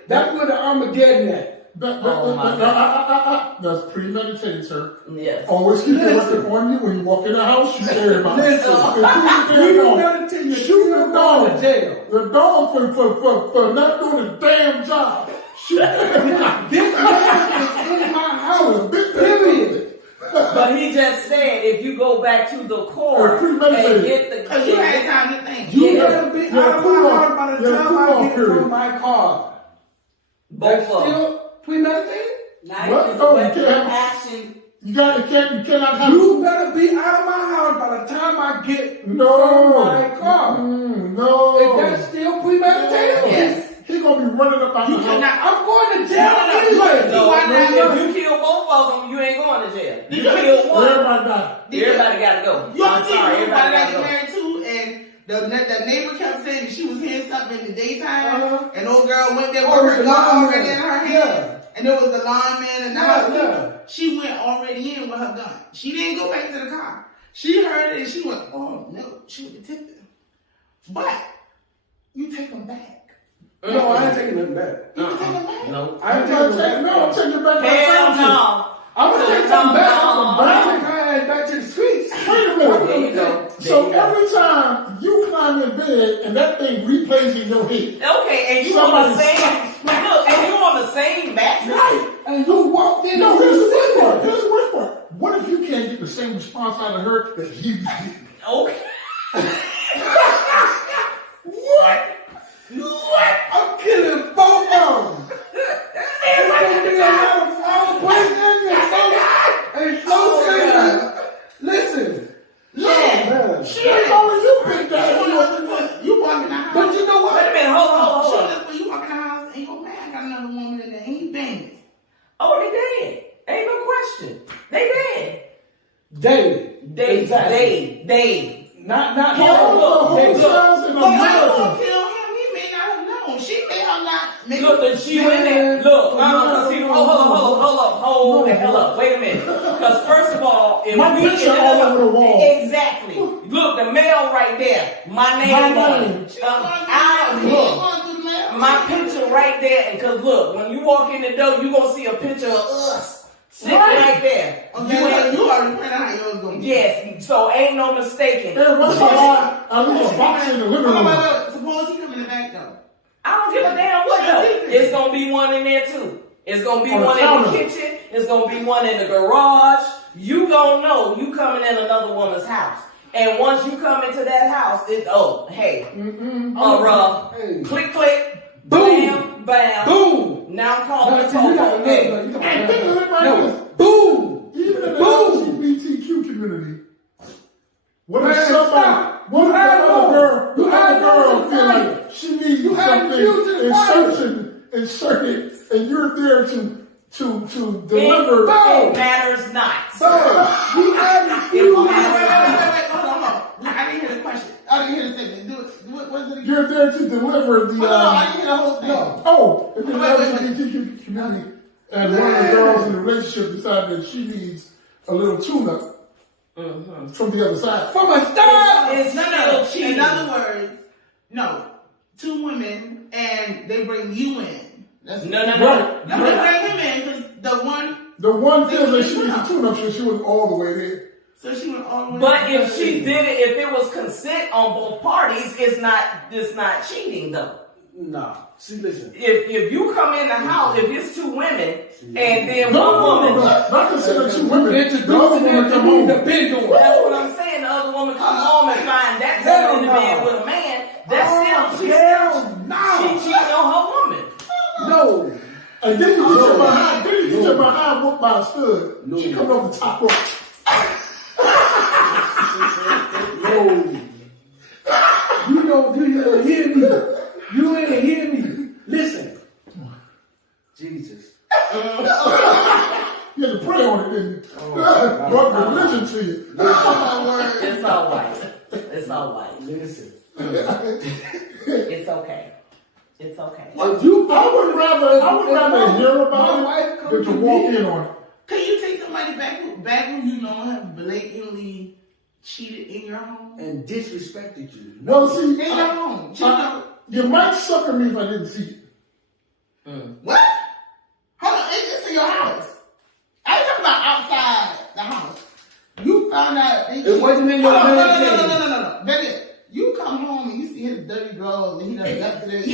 that's where the Armageddon at. That's premeditated, sir. Yes. Always keep your weapon on you when you walk in the house. Shoot everybody. Listen, Shoot meditate. Shoot the going dog. to jail. The dog for not doing a damn job. Shoot everybody. This man is in my house. Period. But he just said if you go back to the court and get the Because you had time to think. You Yeah. better be out of my house by the time I get period. from my car. both That's of them. still premeditated? Not What? even No, you weapon can't. of action. You cannot have. You better be out of my house by the time I get from my car. No. Is that still premeditated? Yes. He gonna be running up out You the cannot. house. I'm going to jail anyway. So why not? if you kill both of them, you ain't going to jail. You kill one, Everybody die. everybody got to go. You I'm ever seen sorry, everybody everybody got that to get go. married to, and the neighbor kept saying that she was hearing something in the daytime, and old girl went there with her gun already in her hand, and there was the lineman and the house. Yeah. She went already in with her gun. She didn't go back to the car. She heard it and she went, oh no, she would have tipped him. But you take them back. No, I ain't taking nothing back. You can take them back. No. I ain't taking nothing back. No, I'm taking it back. Hell no. I'm going to take something back. I'm going to take her ass back to the streets. Wait a minute. There you go. So every time you climb in bed and that thing replays in your head. Okay, and you on the same, look, and you on the same mattress? Right. and you walked in. No, here's the worst part. Here's the worst part. What if you can't get the same response out of her that he was getting? Okay. What? I'm killing both of them. It's gonna be a lot of foul play and so serious. Listen. Man. She ain't calling you Big Daddy. You walk in the house. But you know what? Wait a minute, hold Sure, on. that's when you walk in the house and your man got another woman in there and he banging. Oh, they dead. Ain't no question. They dead. David. They. Not Hold on, David. hold on, But why you America. gonna kill him? He may not have known. She may have not. Look, the she went there. Look, hold the hell up. Wait a minute. Because first of all, if My we picture all over the wall. Exactly. Look, the mail right there. My name on it. My picture right there. And cause look, when you walk in the door, you gonna see a picture of us sitting right there. Okay, so you already planned out how yours gonna be. Yes. So ain't no mistaking. Hey, what's I leave a box in the living room. Wait. Suppose he come in the back though. I don't give a damn what though. It's gonna be one in there too. It's gonna be On the one in counter. the kitchen. It's gonna be one in the garage. You gonna know you coming in another woman's house. And once you come into that house, hey, Hey. click, click, Boom. bam, bam. Boom. Now I'm calling the You gotta popo. Hey, look. And think of it right No. this. Boom. Even in the Boom. LGBTQ community, what if Man, somebody, stop. what if You the had other no- girl, you the had other no girl feel fire. like she needs You had something refused to fire. inserted, and you're there to it, deliver? it matters not. We had It Wait, matters. hold on. I didn't hear the question. I didn't hear the statement. Do it. What is it again? You're there to deliver the. Hold on, I didn't hear the whole thing. Oh, if you're in the Wait. LGBTQ community and one of the girls in the relationship decided that she needs a little tune-up from the other side. From a start. It's still cheating. In other words, no. Two women and they bring you in. No. Right. No, they bring him in because The one feels that she needs a tune-up, so she was all the way there. so she went all the way. But if she did it, if it was consent on both parties, it's not cheating though. Nah. See, listen. If you come in the house, if it's two women and then No, one woman, not consider two women. Introducing The other woman come home. the been doing. that's what I'm saying. The other woman come home and find that woman in the bed with a man. That's still she cheating on her woman. No. And then you get your behind, whooped by a stud. No. She comes off the top rope. No. You don't hear me. You ain't hear me. Listen. Jesus. You had to pray on it, didn't you? Brought religion to you. It's all right. It's all right. Listen. It's okay. It's okay. I would rather hear about my wife it come than to to walk me. in on it. Can you take somebody back who you know have blatantly cheated in your home? And disrespected you. Well, see, In your home. you might sucker me if I didn't see it. What? Hold on, it's just in your house. I ain't talking about outside the house. You found out. It wasn't in your No. Baby, you come home and you see his dirty drawers and he done left it in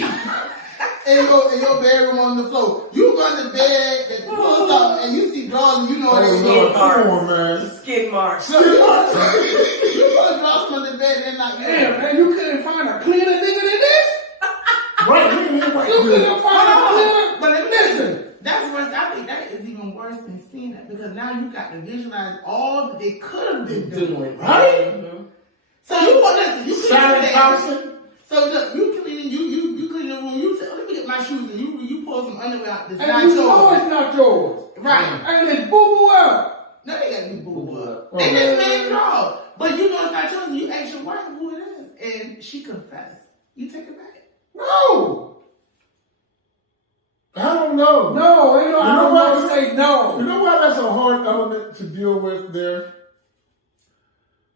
your bedroom on the floor. You go to bed and pull something and you see drawers and you know what it Lord, is. come on, man. Skid marks. So you put drawers under the bed and they're not Damn, man, you couldn't find a cleaner nigga than this? Right, we ain't right You here. couldn't find a cleaner? But let me Listen. that's worse. I think that is even worse than seeing that because now you got to visualize all that they could have been doing. Right? So you want listen, you Silent clean Carson. So look, you clean the room. You say, let me get my shoes and you pull some underwear out. That's And not you know yours. it's not yours. Right. And it's boo-boo up. No, they got to be boo up. Oh. They just made it all. But you know it's not yours. And you ask your wife who it is, and she confessed. You take it back. No. I don't know. No, ain't no, You I know don't what? want to say no. You know why that's a hard element to deal with there?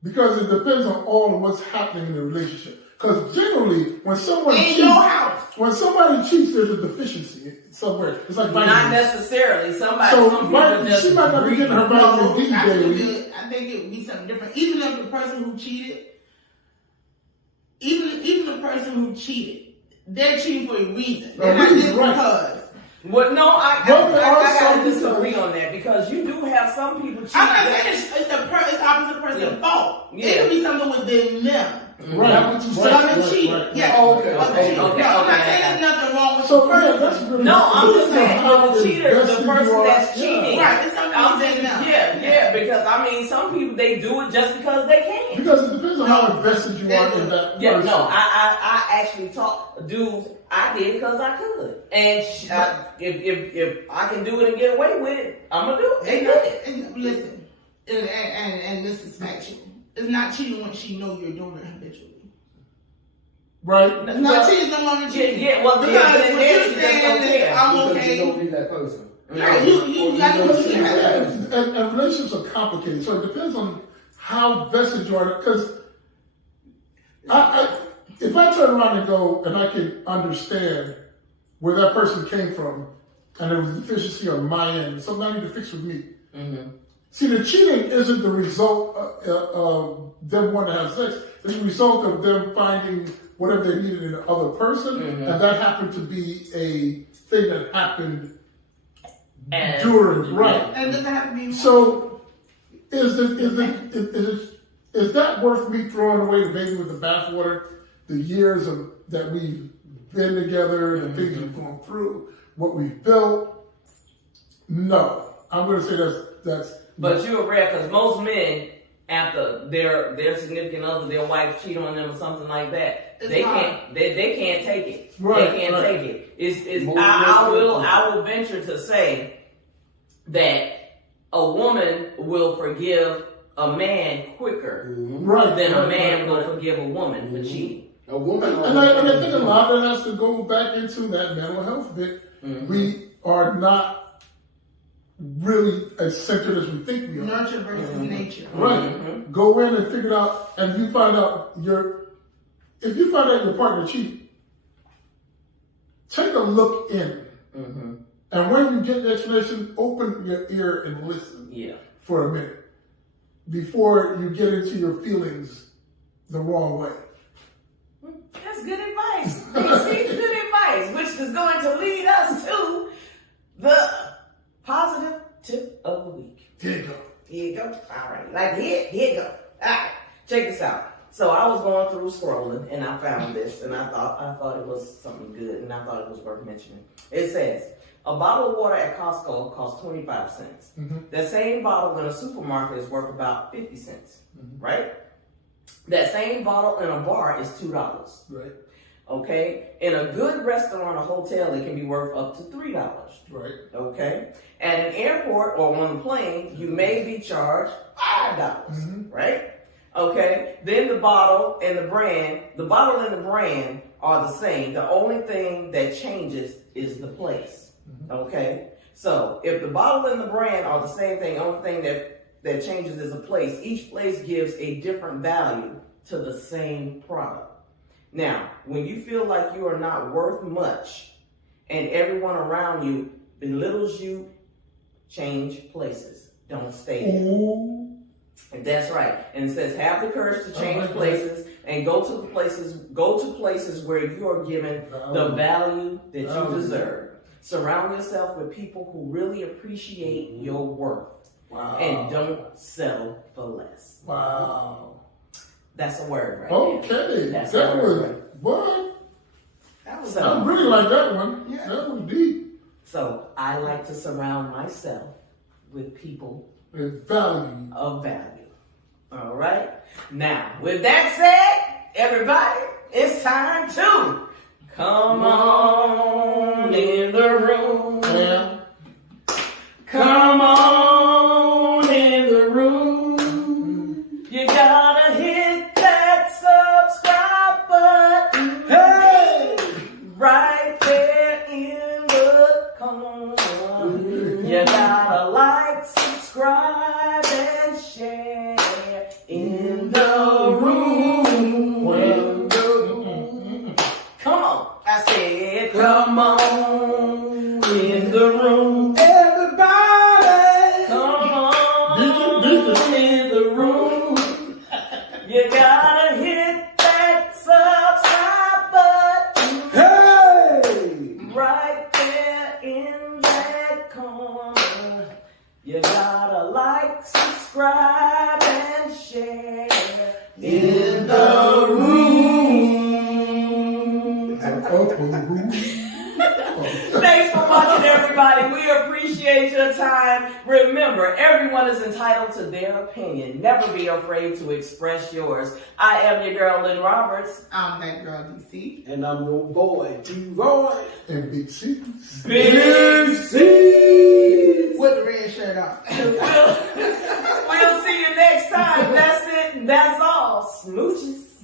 Because it depends on all of what's happening in the relationship. Because generally, when someone In your house. when somebody cheats, there's a deficiency somewhere. It's like Not vitamins. necessarily. Some So people vitamin, she might not be getting her vitamin D daily. I think it would be something different. Even if the person who cheated, even the person who cheated, they're cheating for a reason. They're not reason, just right. because. Well, no, I Well, there are gotta some disagree people- on that because you do have some people cheat. I'm not saying it's the opposite person's fault. Yeah. It could be something within them. Right. That's what you But I'm said. a cheater. Right. Yeah. Oh, okay. I'm a cheater. Okay, No, I'm not okay. saying there's nothing wrong with So the yeah, person. that's really No, I'm just saying how the cheater, the invested person you are. that's cheating. Right, it's something I'm within them. yeah, because I mean, some people they do it just because they can. Because it depends on how invested you are in that Yeah, person. no, I actually talk, dudes. I did it because I could, and if I can do it and get away with it, I'm gonna do it. They did it. And listen, and this is factual. It's not cheating when she know you're doing it habitually. Right? It's not cheating, it's no longer cheating. Yeah, well, because yeah, what then you're you just saying don't is, care. I'm Because okay. you don't need that person. Right, you got to Or know you she don't has. see And relationships are complicated, so it depends on how vested you are. Because if I turn around and go and I can understand where that person came from, and there was a deficiency on my end, something I need to fix with me. Mm-hmm. See, the cheating isn't the result of them wanting to have sex. It's the result of them finding whatever they needed in the other person, and that happened to be a thing that happened And- during, right? And doesn't have to be. So, is that worth me throwing away the baby with the bathwater? The years that we've been together, the things we've gone through, what we've built? No, I'm going to say that's. But you're rare because most men, after their significant other, their wife cheat on them or something like that, It's they hard. can't take it. Right, They can't right. take it. It's Most I men will venture to say that a woman will forgive a man quicker Right, than a right, man right, will right. forgive a woman for cheating. A woman. And I think a lot of that has to go back into that mental health bit. We are not really as centered as we think we are. Nurture versus nature. Right. Go in and figure it out, and you find out if you find out your partner cheat, take a look in. And when you get the explanation, open your ear and listen Yeah. for a minute before you get into your feelings the wrong way. That's good advice. See, good advice, which is going to lead us to the positive tip of the week. There you go. Here you go. All right. Like here you go. All right. Check this out. So I was going through scrolling and I found this and I thought it was something good and I thought it was worth mentioning. It says a bottle of water at Costco costs 25 cents. That same bottle in a supermarket is worth about 50 cents. Right? That same bottle in a bar is $2. Right. Okay? In a good restaurant or hotel, it can be worth up to $3. Right. Okay? At an airport or on a plane, you may be charged $5. Right? Okay? Then the bottle and the brand are the same. The only thing that changes is the place. Okay? So if the bottle and the brand are the same thing, the only thing that changes is a place. Each place gives a different value to the same product. Now, when you feel like you are not worth much and everyone around you belittles you, change places. Don't stay there. Ooh. And that's right. And it says have the courage to change places and go to places where you are given the value that you deserve. Surround yourself with people who really appreciate your worth. Wow. And don't settle for less. Wow. That's a word right there. Okay. That's That a was word. what? That was So- I really like that one. Yeah. That was deep. So I like to surround myself with people It's value. of value. All right. Now, with that said, everybody, it's time to come on in the room. Yeah. Come on in the room. You gotta hit that subscribe button. Hey! Right there in the corner. You gotta like, subscribe, and share in the room. Come on. I said, come Thanks for watching, everybody. We appreciate your time. Remember, everyone is entitled to their opinion. Never be afraid to express yours. I am your girl, Lynn Roberts. I'm that girl, DC. And I'm your boy, D-Roy. And Big C. Big C. With the red shirt on. We'll see you next time. That's it. That's all. Smooches.